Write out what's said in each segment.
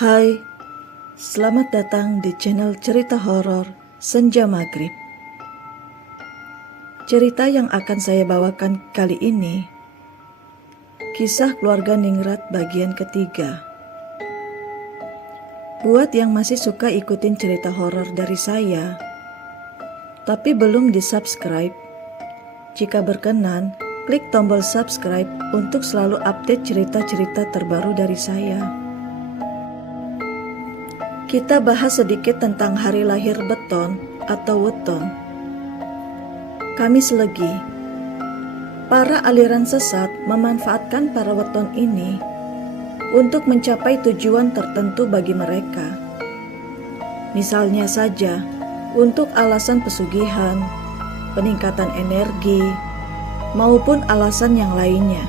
Hai, selamat datang di channel cerita horor Senja Maghrib. Cerita yang akan saya bawakan kali ini, kisah keluarga Ningrat bagian ketiga. Buat yang masih suka ikutin cerita horor dari saya, tapi belum di-subscribe, jika berkenan, klik tombol subscribe untuk selalu update cerita-cerita terbaru dari saya. Kita bahas sedikit tentang hari lahir Beton atau Weton. Kamis Legi. Para aliran sesat memanfaatkan para weton ini untuk mencapai tujuan tertentu bagi mereka. Misalnya saja, untuk alasan pesugihan, peningkatan energi, maupun alasan yang lainnya.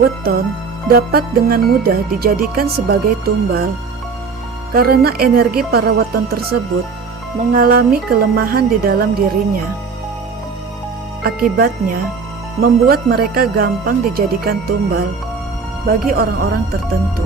Weton dapat dengan mudah dijadikan sebagai tumbal karena energi para weton tersebut mengalami kelemahan di dalam dirinya. Akibatnya, membuat mereka gampang dijadikan tumbal bagi orang-orang tertentu.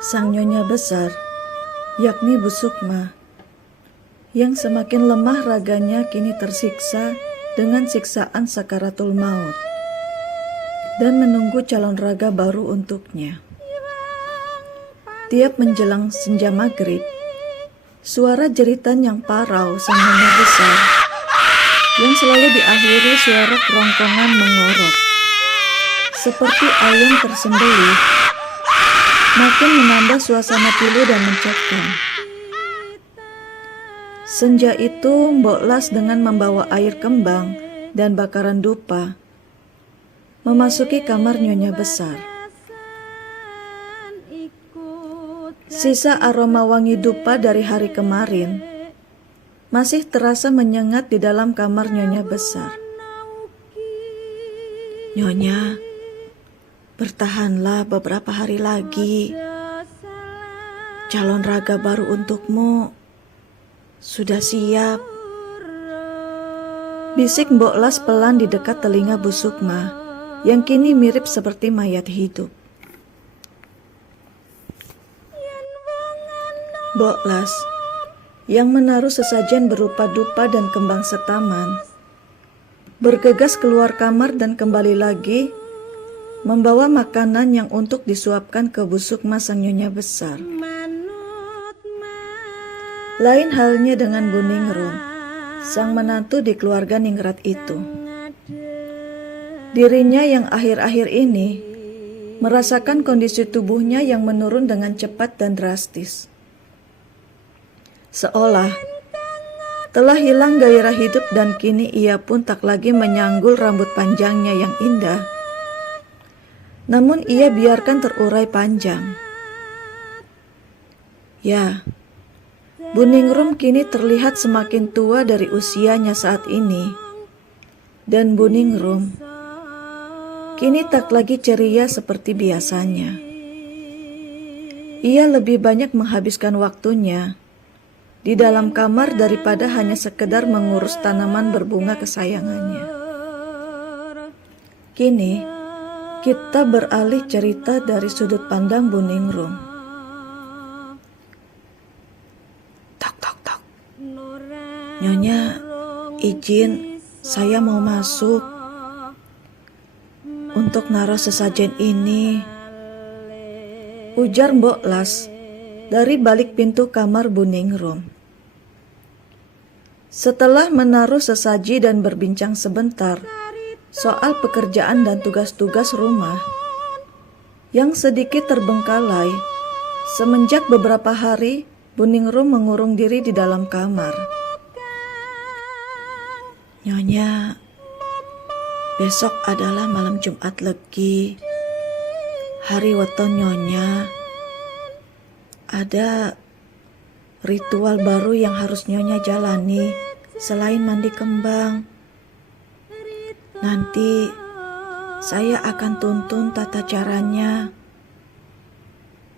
Sang nyonya besar, yakni Bu Sukma, yang semakin lemah raganya kini tersiksa dengan siksaan sakaratul maut dan menunggu calon raga baru untuknya. Tiap menjelang senja maghrib, suara jeritan yang parau sang nyonya besar yang selalu diakhiri suara kerongkongan mengorok seperti ayam tersembelih makin menambah suasana pilu dan mencekam. Senja itu Mbok Las dengan membawa air kembang dan bakaran dupa memasuki kamar nyonya besar. Sisa aroma wangi dupa dari hari kemarin masih terasa menyengat di dalam kamar nyonya besar. Nyonya, bertahanlah beberapa hari lagi. Calon raga baru untukmu sudah siap. Bisik Mbok Las pelan di dekat telinga Bu Sukma yang kini mirip seperti mayat hidup. Mbok Las yang menaruh sesajen berupa dupa dan kembang setaman bergegas keluar kamar dan kembali lagi membawa makanan yang untuk disuapkan ke Bu Sukma sang nyonya besar. Lain halnya dengan Bu Ningrum, sang menantu di keluarga Ningrat itu. Dirinya yang akhir-akhir ini merasakan kondisi tubuhnya yang menurun dengan cepat dan drastis. Seolah telah hilang gairah hidup dan kini ia pun tak lagi menyanggul rambut panjangnya yang indah. Namun ia biarkan terurai panjang. Ya, Bu Ningrum kini terlihat semakin tua dari usianya saat ini. Dan Bu Ningrum kini tak lagi ceria seperti biasanya. Ia lebih banyak menghabiskan waktunya di dalam kamar daripada hanya sekedar mengurus tanaman berbunga kesayangannya. Kini, kita beralih cerita dari sudut pandang Bu Ningrum. Tok, tok, tok. Nyonya, izin saya mau masuk untuk naruh sesajen ini, ujar Mbok Las dari balik pintu kamar Bu Ningrum. Setelah menaruh sesaji dan berbincang sebentar soal pekerjaan dan tugas-tugas rumah yang sedikit terbengkalai semenjak beberapa hari Bu Ningrum mengurung diri di dalam kamar. Nyonya, besok adalah malam Jumat Legi, hari weton Nyonya. Ada ritual baru yang harus Nyonya jalani selain mandi kembang. Nanti saya akan tuntun tata caranya,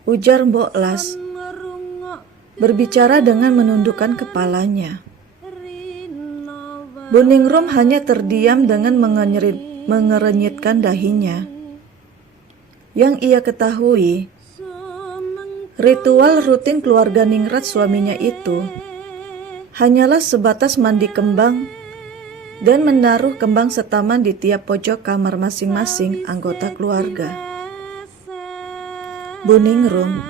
ujar Mbok Las, berbicara dengan menundukkan kepalanya. Buningrum hanya terdiam dengan mengerenyitkan dahinya. Yang ia ketahui, ritual rutin keluarga Ningrat suaminya itu hanyalah sebatas mandi kembang dan menaruh kembang setaman di tiap pojok kamar masing-masing anggota keluarga. Buningrum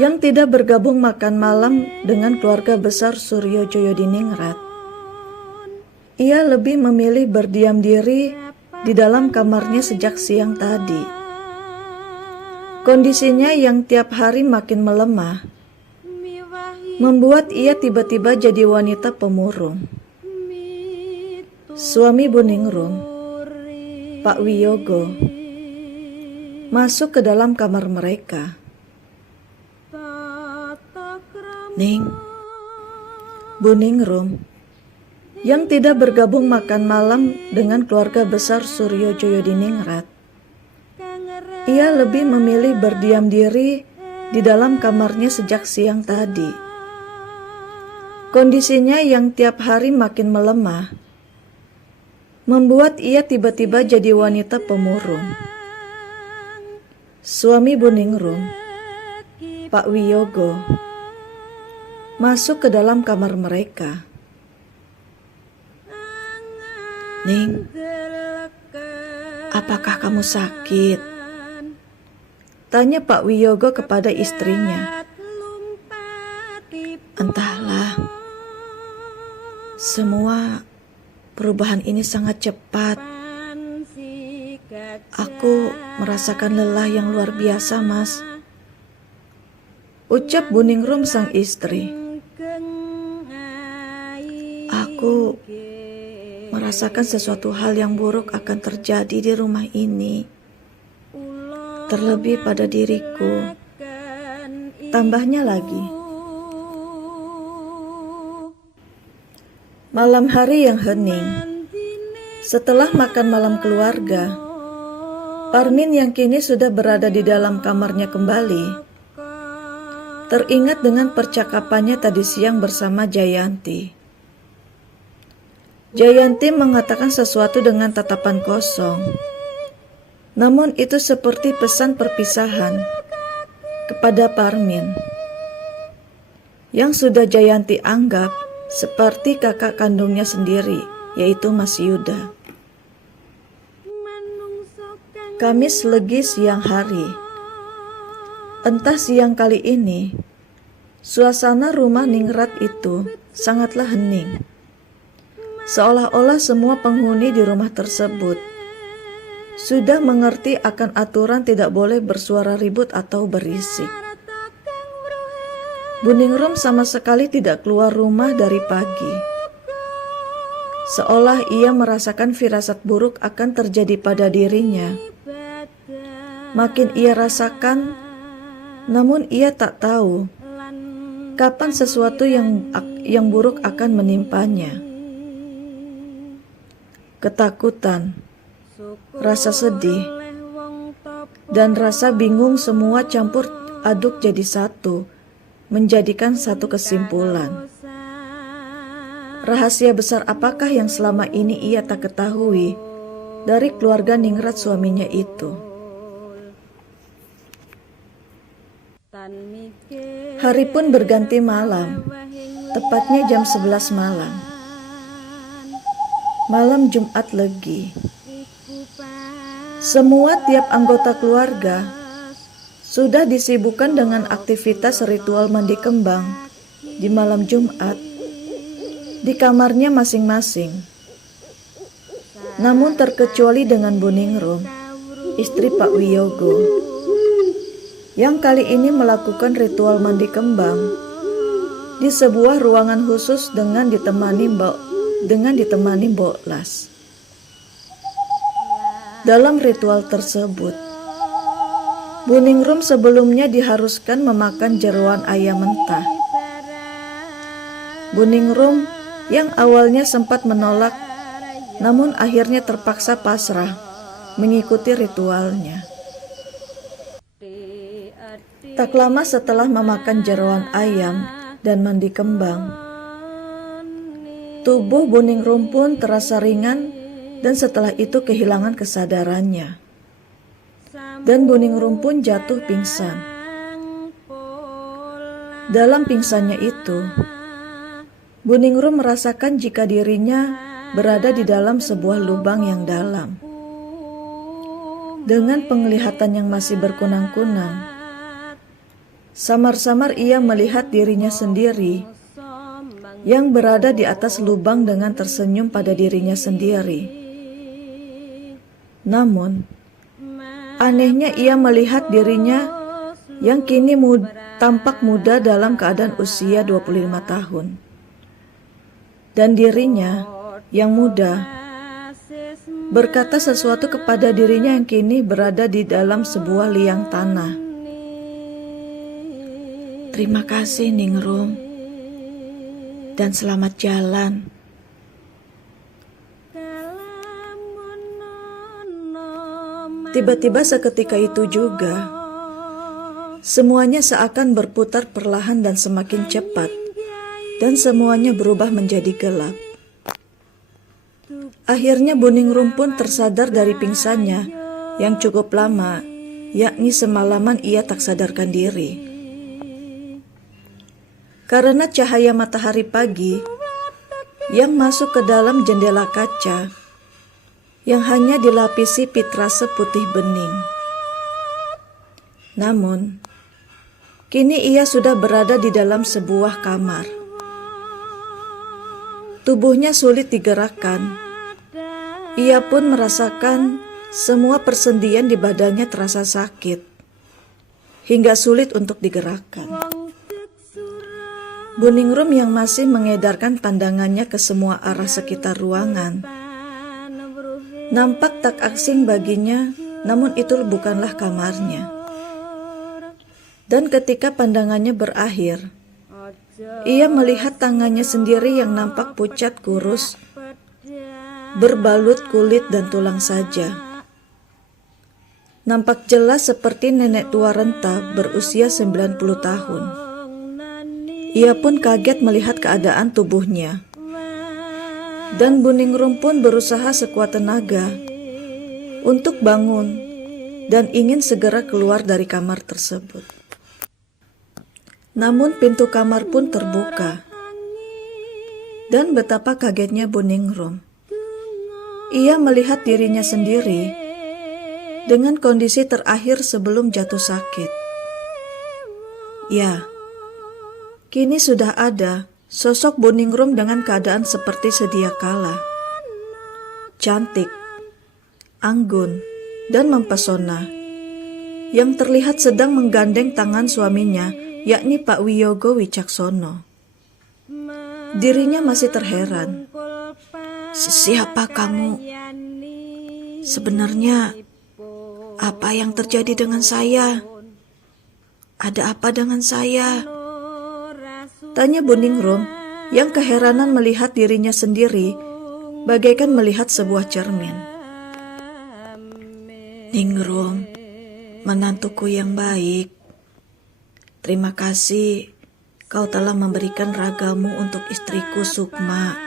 yang tidak bergabung makan malam dengan keluarga besar Suryojoyo di Ningrat, ia lebih memilih berdiam diri di dalam kamarnya sejak siang tadi. Kondisinya yang tiap hari makin melemah membuat ia tiba-tiba jadi wanita pemurung. Suami Buningrum, Pak Wiyogo, masuk ke dalam kamar mereka. "Ning," Buningrum yang tidak bergabung makan malam dengan keluarga besar Suryojoyo di Ningrat, ia lebih memilih berdiam diri di dalam kamarnya sejak siang tadi. Kondisinya yang tiap hari makin melemah membuat ia tiba-tiba jadi wanita pemurung. Suami Buningrum, Pak Wiyogo, masuk ke dalam kamar mereka. "Ning, apakah kamu sakit?" tanya Pak Wiyogo kepada istrinya. "Entahlah, semua perubahan ini sangat cepat. Aku merasakan lelah yang luar biasa, Mas," ucap Buningrum sang istri. "Aku merasakan sesuatu hal yang buruk akan terjadi di rumah ini, terlebih pada diriku," tambahnya lagi. Malam hari yang hening, setelah makan malam keluarga, Parmin yang kini sudah berada di dalam kamarnya kembali teringat dengan percakapannya tadi siang bersama Jayanti. Jayanti mengatakan sesuatu dengan tatapan kosong, namun itu seperti pesan perpisahan kepada Parmin yang sudah Jayanti anggap seperti kakak kandungnya sendiri, yaitu Mas Yuda. Kamis Legi siang hari. Entah siang kali ini, suasana rumah Ningrat itu sangatlah hening. Seolah-olah semua penghuni di rumah tersebut sudah mengerti akan aturan tidak boleh bersuara ribut atau berisik. Buningrum sama sekali tidak keluar rumah dari pagi. Seolah ia merasakan firasat buruk akan terjadi pada dirinya. Makin ia rasakan, namun ia tak tahu kapan sesuatu yang buruk akan menimpanya. Ketakutan, rasa sedih, dan rasa bingung semua campur aduk jadi satu, menjadikan satu kesimpulan. Rahasia besar apakah yang selama ini ia tak ketahui dari keluarga Ningrat suaminya itu? Hari pun berganti malam, tepatnya jam 11 malam. Malam Jumat Legi. Semua tiap anggota keluarga sudah disibukkan dengan aktivitas ritual mandi kembang di malam Jumat di kamarnya masing-masing. Namun terkecuali dengan Buningrum, istri Pak Wiyogo, yang kali ini melakukan ritual mandi kembang di sebuah ruangan khusus dengan ditemani Mbok Las. Dalam ritual tersebut, Buningrum sebelumnya diharuskan memakan jeroan ayam mentah Buningrum yang awalnya sempat menolak, namun akhirnya terpaksa pasrah mengikuti ritualnya. Tak lama setelah memakan jeroan ayam dan mandi kembang, tubuh Buningrum pun terasa ringan dan setelah itu kehilangan kesadarannya. Dan Buningrum pun jatuh pingsan. Dalam pingsannya itu, Buningrum merasakan jika dirinya berada di dalam sebuah lubang yang dalam. Dengan penglihatan yang masih berkunang-kunang, samar-samar ia melihat dirinya sendiri yang berada di atas lubang dengan tersenyum pada dirinya sendiri. Namun, anehnya ia melihat dirinya yang kini tampak muda dalam keadaan usia 25 tahun. Dan dirinya yang muda berkata sesuatu kepada dirinya yang kini berada di dalam sebuah liang tanah. "Terima kasih Ningrum, dan selamat jalan." Tiba-tiba seketika itu juga, semuanya seakan berputar perlahan dan semakin cepat, dan semuanya berubah menjadi gelap. Akhirnya Buningrum pun tersadar dari pingsannya yang cukup lama, yakni semalaman ia tak sadarkan diri. Karena cahaya matahari pagi yang masuk ke dalam jendela kaca yang hanya dilapisi pitrase putih bening. Namun, kini ia sudah berada di dalam sebuah kamar. Tubuhnya sulit digerakkan. Ia pun merasakan semua persendian di badannya terasa sakit, hingga sulit untuk digerakkan. Buningrum yang masih mengedarkan pandangannya ke semua arah sekitar ruangan, nampak tak asing baginya, namun itu bukanlah kamarnya. Dan ketika pandangannya berakhir, ia melihat tangannya sendiri yang nampak pucat kurus, berbalut kulit dan tulang saja. Nampak jelas seperti nenek tua renta berusia 90 tahun. Ia pun kaget melihat keadaan tubuhnya. Dan Buningrum pun berusaha sekuat tenaga untuk bangun dan ingin segera keluar dari kamar tersebut. Namun pintu kamar pun terbuka. Dan betapa kagetnya Buningrum. Ia melihat dirinya sendiri dengan kondisi terakhir sebelum jatuh sakit. Ya, kini sudah ada sosok Buningrum dengan keadaan seperti sedia kala. Cantik, anggun, dan mempesona, yang terlihat sedang menggandeng tangan suaminya, yakni Pak Wiyogo Wicaksono. Dirinya masih terheran. "Siapa kamu? Sebenarnya apa yang terjadi dengan saya? Ada apa dengan saya?" tanya Buningrum yang keheranan melihat dirinya sendiri bagaikan melihat sebuah cermin. "Ningrum, menantuku yang baik. Terima kasih kau telah memberikan ragamu untuk istriku Sukma,"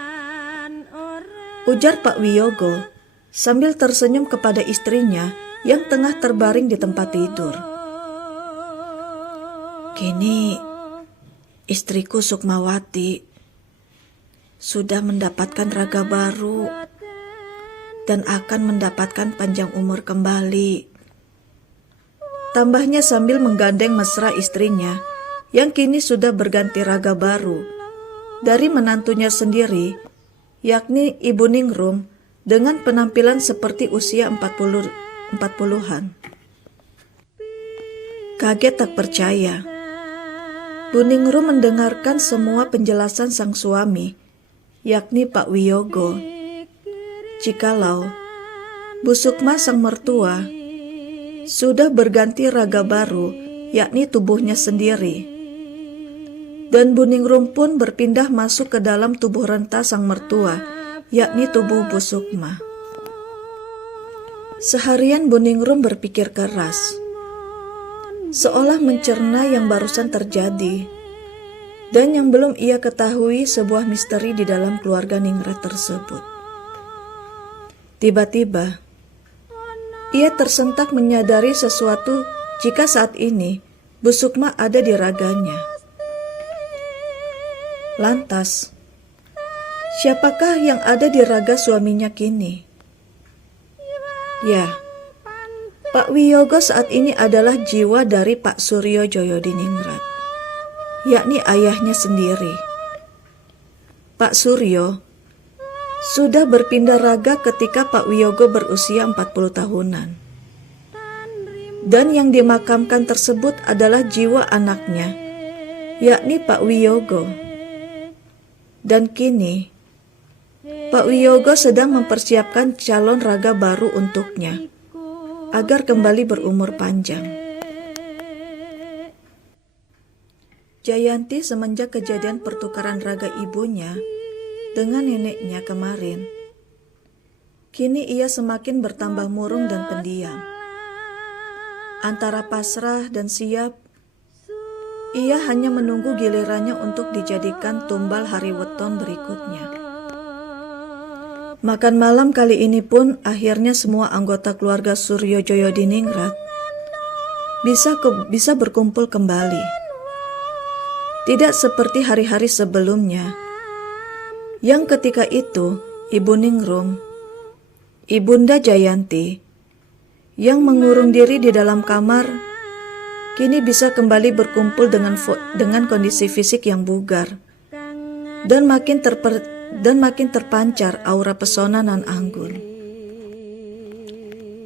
ujar Pak Wiyogo sambil tersenyum kepada istrinya yang tengah terbaring di tempat tidur. "Kini istriku Sukmawati sudah mendapatkan raga baru dan akan mendapatkan panjang umur kembali," tambahnya sambil menggandeng mesra istrinya yang kini sudah berganti raga baru dari menantunya sendiri, yakni Ibu Ningrum dengan penampilan seperti usia 40-an. Kaget tak percaya, Buningrum mendengarkan semua penjelasan sang suami, yakni Pak Wiyogo. Jikalau Bu Sukma sang mertua sudah berganti raga baru, yakni tubuhnya sendiri. Dan Buningrum pun berpindah masuk ke dalam tubuh renta sang mertua, yakni tubuh Bu Sukma. Seharian Buningrum berpikir keras, seolah mencerna yang barusan terjadi, dan yang belum ia ketahui sebuah misteri di dalam keluarga Ningrat tersebut. Tiba-tiba, ia tersentak menyadari sesuatu jika saat ini Bu Sukma ada di raganya. Lantas, siapakah yang ada di raga suaminya kini? Ya, Pak Wiyogo saat ini adalah jiwa dari Pak Suryo Joyodiningrat, yakni ayahnya sendiri. Pak Suryo sudah berpindah raga ketika Pak Wiyogo berusia 40 tahunan. Dan yang dimakamkan tersebut adalah jiwa anaknya, yakni Pak Wiyogo. Dan kini, Pak Wiyogo sedang mempersiapkan calon raga baru untuknya, agar kembali berumur panjang. Jayanti semenjak kejadian pertukaran raga ibunya dengan neneknya kemarin, kini ia semakin bertambah murung dan pendiam. Antara pasrah dan siap, ia hanya menunggu gilirannya untuk dijadikan tumbal hari weton berikutnya. Makan malam kali ini pun akhirnya semua anggota keluarga Suryo Joyodiningrat bisa berkumpul kembali. Tidak seperti hari-hari sebelumnya, yang ketika itu Ibu Ningrum, Ibunda Jayanti, yang mengurung diri di dalam kamar, kini bisa kembali berkumpul dengan kondisi fisik yang bugar dan makin terpancar aura pesona nan anggun.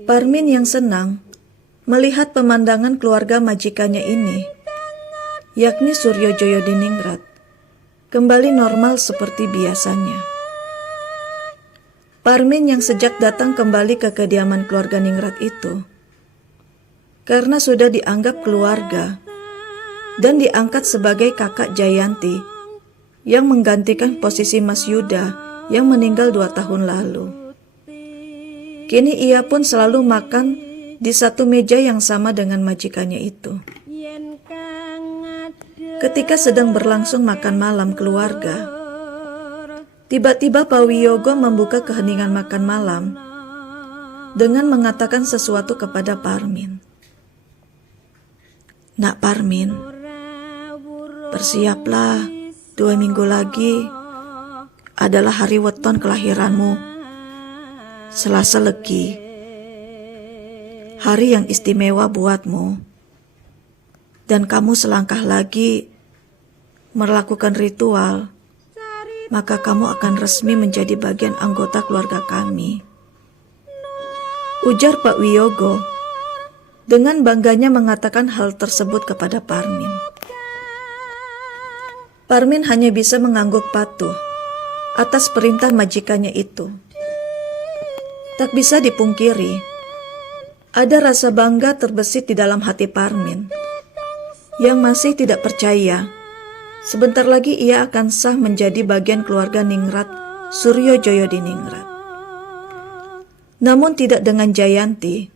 Parmin yang senang melihat pemandangan keluarga majikannya ini, yakni Suryo Joyodiningrat, kembali normal seperti biasanya. Parmin yang sejak datang kembali ke kediaman keluarga Ningrat itu, karena sudah dianggap keluarga dan diangkat sebagai kakak Jayanti yang menggantikan posisi Mas Yuda yang meninggal 2 tahun lalu. Kini ia pun selalu makan di satu meja yang sama dengan majikannya itu. Ketika sedang berlangsung makan malam keluarga, tiba-tiba Pak Wiyogo membuka keheningan makan malam dengan mengatakan sesuatu kepada Parmin. Nak Parmin, bersiaplah. 2 minggu lagi adalah hari weton kelahiranmu, Selasa Legi. Hari yang istimewa buatmu. Dan kamu selangkah lagi melakukan ritual, maka kamu akan resmi menjadi bagian anggota keluarga kami. Ujar Pak Wiyogo dengan bangganya mengatakan hal tersebut kepada Parmin. Parmin hanya bisa mengangguk patuh atas perintah majikannya itu. Tak bisa dipungkiri, ada rasa bangga terbesit di dalam hati Parmin, yang masih tidak percaya sebentar lagi ia akan sah menjadi bagian keluarga Ningrat Suryo Joyodiningrat. Namun tidak dengan Jayanti,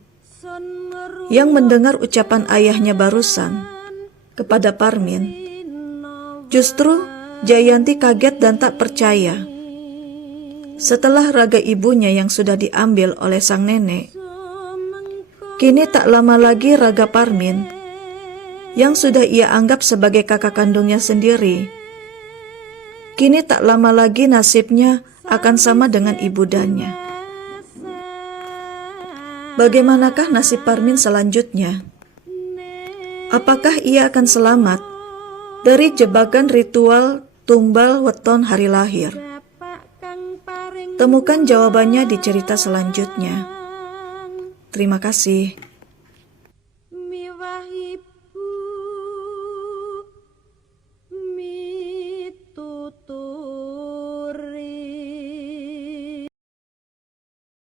yang mendengar ucapan ayahnya barusan kepada Parmin. Justru Jayanti kaget dan tak percaya. Setelah raga ibunya yang sudah diambil oleh sang nenek, kini tak lama lagi raga Parmin, yang sudah ia anggap sebagai kakak kandungnya sendiri, kini tak lama lagi nasibnya akan sama dengan ibundanya. Bagaimanakah nasib Parmin selanjutnya? Apakah ia akan selamat dari jebakan ritual tumbal weton hari lahir? Temukan jawabannya di cerita selanjutnya. Terima kasih.